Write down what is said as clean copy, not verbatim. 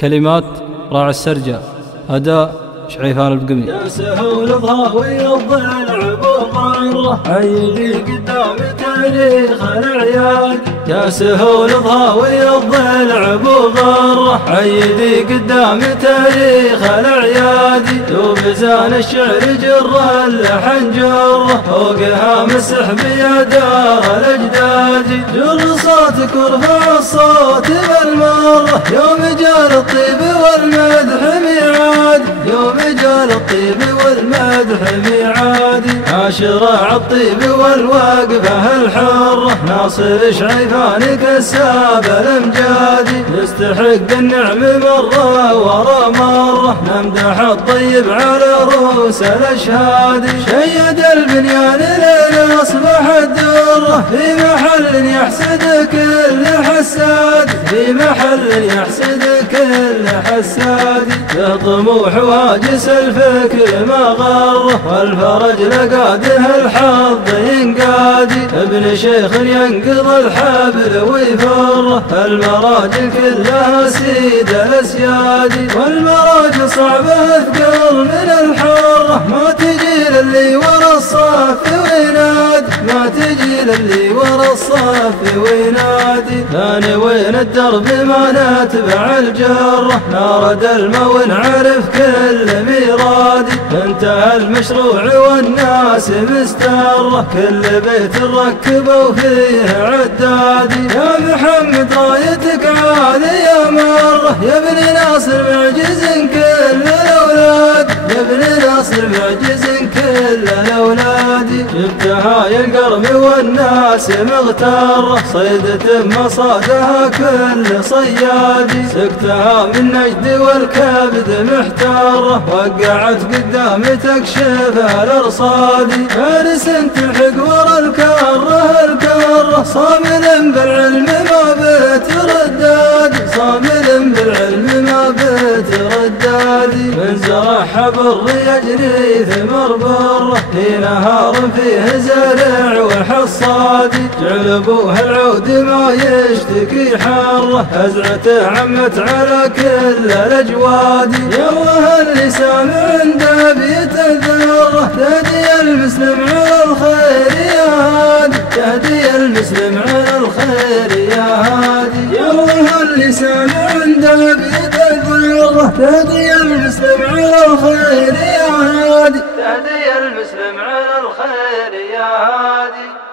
كلمات راعي السرجة، أداء شعيفان البقمي. يا سهول ضاوي الضلع بضره عيدي قدام تاريخ العياد. يا سهول ضاوي الضلع بضره عيدي قدام تاريخ العياد. دوب زان الشعر جر اللحن جره فوقها مسح بيدار الاجداد. جر صوتك وارفع الصوت بالمره يوم جال الطيب والمدح ميعاد. يوم جال الطيب والمدح ميعاد. عاشراع الطيب والوقفه الحره ناصر شعيفان كساب الامجاد. يستحق النعم مره ورا مره نمدح الطيب على رؤوس الاشهاد. شيد البنيان لين اصبح الدره في محل يحسد كل حساد. في محل يحسد كل حساد. له طموح واجس الفكر ما غره والفرج لقاده الحظ ينقاد. ابن شيخ ينقض الحبل ويفره المراجل كلها سيد الاسياد. والمراجل صعبه اثقل من الحره ما تجي للي ورا الصف ويناد. ما تجي للي ورا الصف وينادي. ثاني وين الدرب ما نتبع الجره نارد المون عرف كل ميرادي. انتهى المشروع والناس مستره كل بيت ركبوا فيه عدادي. يا محمد رايتك عالية مره يا ابن ناصر معجز كل الاولاد. يا ابن ناصر معجز كل الاولاد. جبتها يا القرم والناس مغتره صيدة مصادها كل صيادي. سكتها من نجد والكبد محتاره وقعت قدام تكشف الارصاد. فارس تلحق ورا الكره صامل بالعلم ما بترداد. صامل بالعلم ما بترداد. من زرع حبر يجري ثمر بره في نهار فيه زرع وحصاد. جعل ابوه العود ما يشتكي حره هزعته عمت على كل الاجواد. يا الله اللي سامع عنده بيتذره تهدي المسلم على الخير يا هادي. تهدي المسلم على الخير يا هادي. يا الله اللي سامع عنده بيتذره تهدي المسلم على الخير يا هادي. تهدي المسلم على الخير يا هادي.